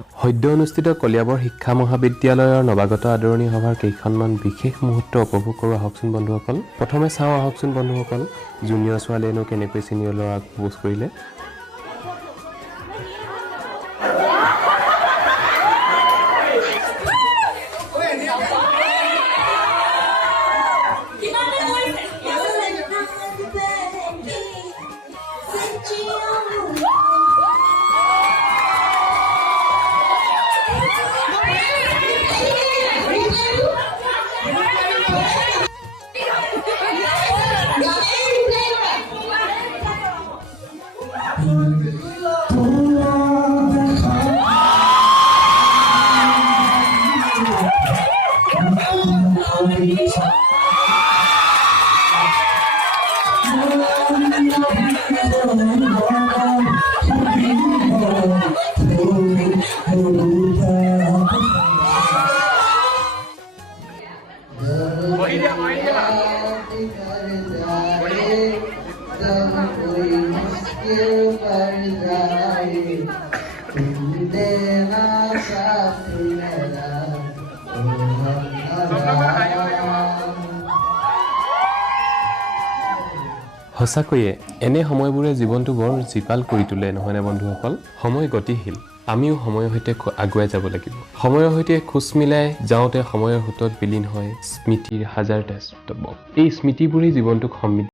সদ্য অনুষ্ঠিত কলিয়াবৰ শিক্ষা মহাবিদ্যালয়ৰ নৱাগত আদৰণি সভাৰ কেইখনমান বিশেষ মুহূৰ্ত উপভোগ কৰোঁ আহকচোন বন্ধুসকল। প্ৰথমে চাওঁ আহকচোন বন্ধুসকল, জুনিয়ৰ ছোৱালীয়েনো কেনেকৈ ছিনিয়ৰ ল'ৰাক প্ৰপ'জ কৰিলে। সঁচাকৈয়ে এনে সময়বোৰে জীৱনটো বৰ জীপাল কৰি তোলে, নহয়নে বন্ধুসকল? সময় গতিশীল, আমিও সময়ৰ সৈতে আগুৱাই যাব লাগিব। সময়ৰ সৈতে খোজ মিলাই যাওঁতে সময়ৰ সোঁতত বিলীন হয় স্মৃতিৰ হাজাৰটা স্তম্ভ। এই স্মৃতিবোৰেই জীৱনটোক সমৃদ্ধ